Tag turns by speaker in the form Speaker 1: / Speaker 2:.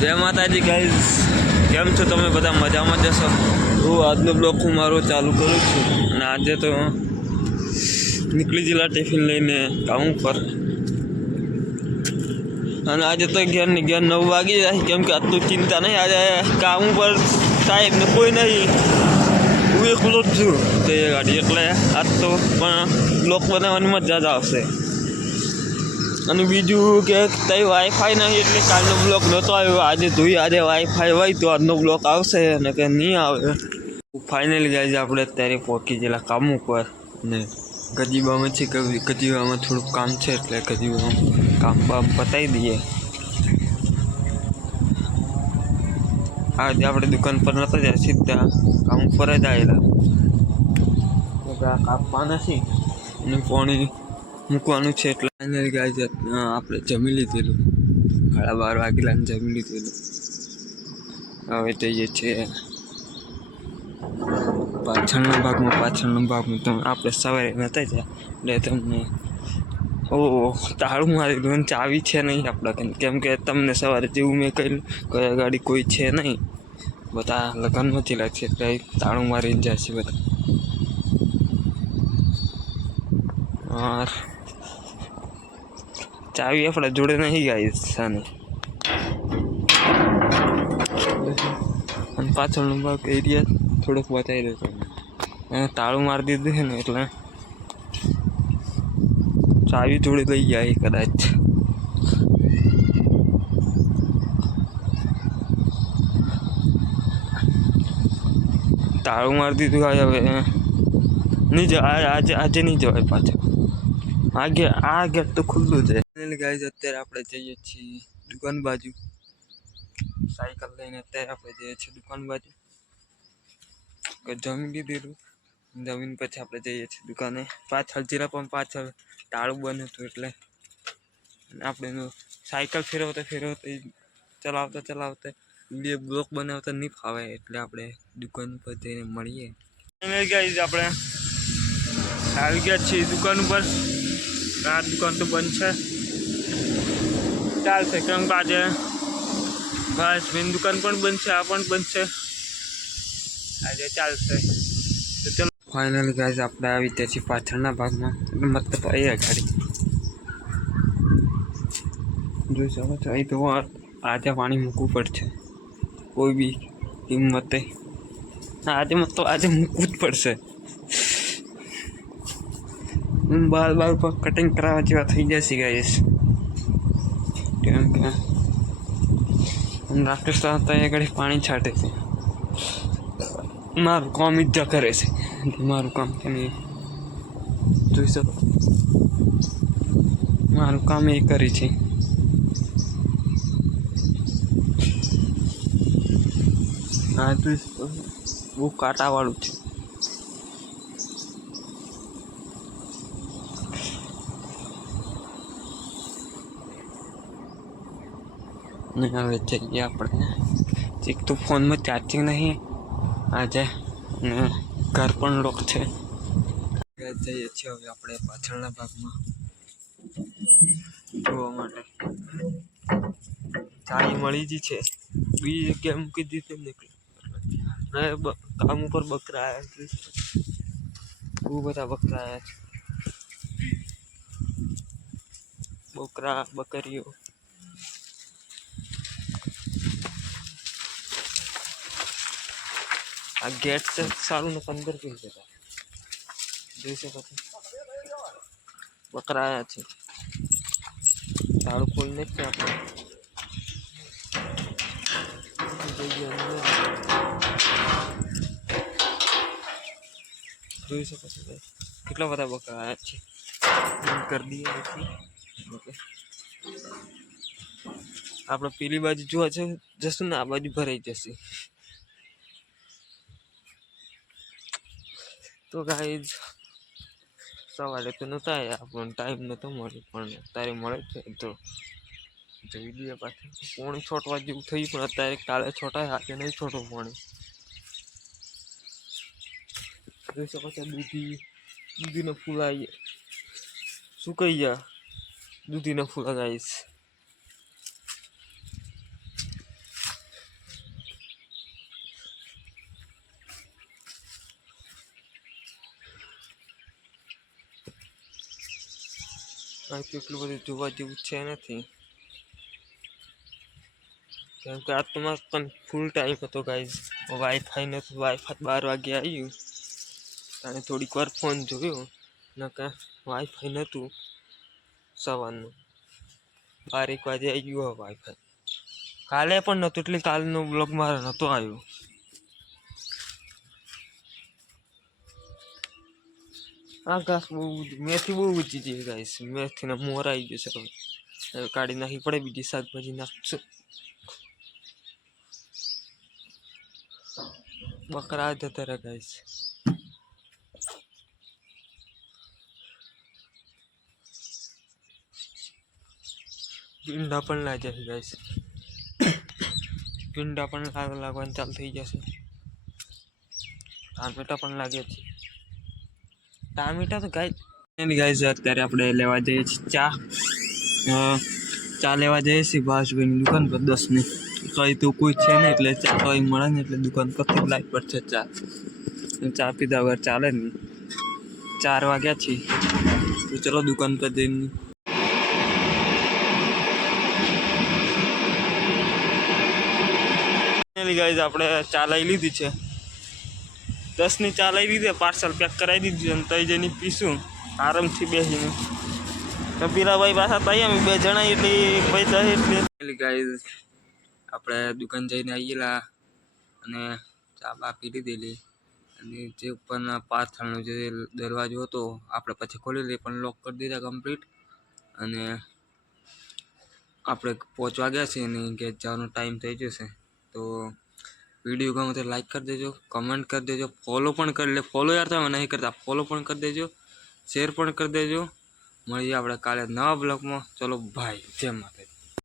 Speaker 1: જય માતાજી ગાઈઝ કેમ છો તમે? બધા મજામાં જશો હું આજનો બ્લોક હું મારો ચાલુ કરું છું. અને આજે તો નીકળી જિલ્લા ટિફિન લઈને કામ ઉપર. અને આજે તો ઘેરની ઘેર નવ વાગી જાય. કેમ કે આટલું ચિંતા નહીં. આજે કામ ઉપર સાહેબ ને કોઈ નહીં. હું એકલો જ છું. તો એ ગાડી એટલે આજ તો પણ બ્લોક બનાવવાની મજા જ આવશે. અને બીજું કે તઈ વાઈફાઈ નહીં એટલે કાલનો બ્લોક નહોતો આવ્યો. આજે જોઈ આજે વાઈફાઈ હોય તો આજનો બ્લોક આવશે અને કે નહીં આવે. ફાઇનલી જાય આપણે અત્યારે પહોંચી ગયેલા કામ ઉપર ને ગજીબામાં છે કે ગજીબામાં થોડુંક કામ છે એટલે ગજીબામાં કામ બામ પતાવી દઈએ. આજે આપણે દુકાન પર નહોતા જાય, સીધા કામ ઉપર જ આવેલા કાપવા નથી અને પાણી મૂકવાનું છે એટલે ફાઇનલી ગાય આપણે જમી લીધેલું. સાડા બાર વાગેલા જમી લીધેલું. હવે તે જે છે, પાછળના ભાગમાં પાછળના ભાગમાં તમે, આપણે સવારે નતા જાય એટલે તમને ઓ તાળું મારેલું અને ચાવી છે નહીં આપણા કને કેમ કે તમને સવારે જેવું મેં કહ્યું કયા ગાડી કોઈ છે નહીં. બધા લગ્નમાંથી લાગશે એટલે તાળું મારીને જશે બધા. ચાવી આપણા જોડે નહીં ગાઈ સાને. અને પાછળનો ભાગ એરિયા થોડોક બતાવી દો એને તાળું મારી દીધું છે ને એટલે ચાવી જોડે લઈ જાય કદાચ. તાળું મારી દીધું આ હવે. નહીં જવાય, આજે આજે નહીં જવાય પાછું. ગેટ આ ગેટ તો ખુલ્લું છે. ગાઈઝ અત્યારે આપણે જઈએ છીએ દુકાન બાજુ. સાયકલ લઈને અત્યારે આપણે જઈએ છીએ દુકાન બાજુ. જમી લીધેલું જમીન પછી આપણે જઈએ છીએ દુકાને. પાછળ જીરા પણ પાછળ તાળું બન્યું હતું એટલે. આપણે સાયકલ ફેરવતા ફેરવતા ચલાવતા ચલાવતા બે બ્લોક બનાવતા નહીં ફાવે એટલે આપણે દુકાન પર જઈને મળીએ. ગાઈઝ આપણે આવી ગયા છીએ દુકાન ઉપર. આ દુકાન તો બંધ છે. કેમ કે આજે બસ મેન દુકાન પણ છે આ પણ છે આજે ચાલશે તો ચલો. ફાઇનલી ગાઈઝ આપણે આવી ત્યાં છીએ પાછળના ભાગમાં. મતલબ અહીંયા ગાડી. જોઈ શકો છો, અહીં તો આજે પાણી મૂકવું પડશે. કોઈ બી કિંમતે આજે મતલબ આજે મૂકવું જ પડશે. બાલ બાલ પર કટિંગ કરાવવા જેવા થઈ જશે ગાઈસ કેમ કે રાકેશ હતા એ ઘડી પાણી છાંટે છે. મારું કામ ઈજા કરે છે. મારું કામ નહીં જોઈ શકો. મારું કામ એ કરે છે. હા, જોઈ શકો. બહુ કાંટાવાળું છે. ને હવે જઈએ આપણે. એક તો ફોનમાં ચાર્જિંગ નહીં. આજે ને ઘર પણ લોક છે. જઈએ છીએ હવે આપણે પાછળના ભાગમાં. જોવા માટે. ચાવી મળી જ છે. બીજી જગ્યાએ મૂકી દીધી નીકળી. ને કામ ઉપર બકરા આવ્યા છે. બહુ બધા બકરા આવ્યા છે. બકરા, બકરીઓ. આ ગેટ છે સારું ને પંદર કિલો જતા જોઈ શકો છો બકરા આવ્યા છે તાળું ખોલીને જ છે આપણે જઈએ અંદર. જોઈ શકો છો ભાઈ કેટલા બધા બકરા આવ્યા છે બંધ કરી દઈએ પછી ઓકે આપણે પેલી બાજુ જોવા છે જશું ને આ બાજુ ભરાઈ જશે તો ગાઈઝ સવારે તો નહોતા આવ્યા આપણને ટાઈમ નહોતો મળ્યો. પણ અત્યારે મળે છે તો જોઈ લઈએ પાછું. પોણી છોટવા જેવું થયું, પણ અત્યારે કાલે છોટાય આજે નહીં છોટું પોણી. જોઈ શકો છો, દૂધી, દૂધીના ફૂલ આવી શું ગયા. દૂધીના ફૂલ ગાઈશ તો એટલું બધું જોવા જેવું છે નથી. કેમ કે આ તો મારે પણ ફૂલ ટાઈમ હતો ગાઈઝ વાઈફાઈ નહોતું વાઈફાઈ બાર વાગે આવ્યું. અને થોડીક વાર ફોન જોયો. નકા વાઈફાઈ નહોતું સવારનું. બારેક વાગે આવી ગયું વાઈફાઈ કાલે પણ નહોતું એટલે કાલનો બ્લોગ મારો નહોતો આવ્યો. આ ઘાસ બહુ મેથી બહુ ઊંચી છે ગાઈસ મેથીને મોર આવી ગયો છે હવે. કાઢી નાખી, પડે બીજી શાકભાજી નાખશું. બકરા જતા રહે ગાઈસ ભીંડા પણ લાગ્યા છે ગાઈસ ભીંડા પણ લાગ લાગવાનું ચાલુ થઈ જશે ટામેટા પણ લાગ્યા છે. ટામેટા તો ગાય એની ગાઈસ અત્યારે આપણે લેવા જઈએ છીએ ચા. ચા લેવા જઈએ છીએ ભાવેશભાઈની દુકાન પર, દસની. કઈ તો કોઈ છે ને એટલે ચા કઈ મળે ને એટલે દુકાન પરથી પર પડશે ચા. ચા પીધા વગર ચાલે નહીં. ચાર વાગ્યા છે. તો ચલો દુકાન પર જઈને. ગાઈઝ આપણે ચા લઈ લીધી છે. દસની ચા લઈ લીધી, પાર્સલ પેક કરાવી દીધું અને તઈ જઈને પીશું. આરામથી બેસીને. તો પીરાભાઈ પાછા તઈ બે જણા એટલે પૈસા એટલે. ગાઈઝ આપણે દુકાન જઈને આવેલા અને ચા બા પી લીધેલી. અને જે ઉપરના પાછળનો જે દરવાજો હતો, આપણે પછી ખોલી લઈએ, પણ લોક કરી દીધા કમ્પ્લીટ અને આપણે પહોંચવા ગયા છીએ અને ગેટ જવાનો ટાઈમ થઈ જશે. તો વીડિયો ગમે તો લાઈક કરી દેજો કમેન્ટ કરી દેજો ફોલો પણ કરી લે. ફોલો યાર તમે નહીં કરતા ફોલો પણ કરી દેજો શેર પણ કરી દેજો. મળીએ આપણે કાલે નવા બ્લોગમાં ચલો ભાઈ જય માતાજી.